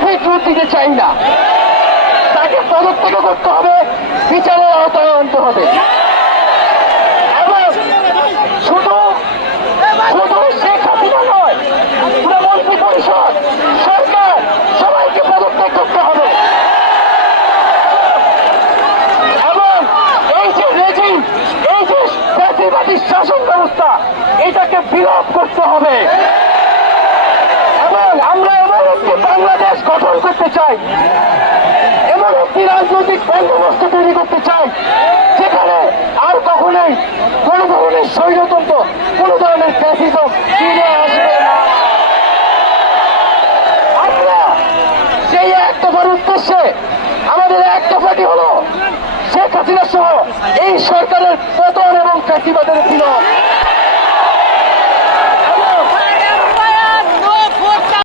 Fitness দিতে চাই না, তাকে পদত্যাগ করতে হবে, বিচারের আওতায় আনতে হবে। এবং শুধু শুধু শেখ হাসিনা নয়, পুরো মন্ত্রী পরিষদ, সরকার সবাইকে পদত্যাগ করতে হবে। এবং এই যে রেজিম, এই যে ফ্যাসিবাদী শাসন ব্যবস্থা, এটাকে বিলোপ করতে হবে। এবং আমরা এমন একটি বাংলাদেশ গঠন করতে চাই, এমন একটি রাজনৈতিক বন্দোবস্ত তৈরি করতে চাই, যেখানে আর কখনোই কোন ধরনের স্বৈরতন্ত্র, কোন ধরনের ফ্যাসিজম ফিরে আসবে না। আমরা সেই এক দফার উদ্দেশ্যে আমাদের এক দফাটি হলো শেখ হাসিনা সহ এই সরকারের পতন এবং ফ্যাসিবাদের বিলোপ।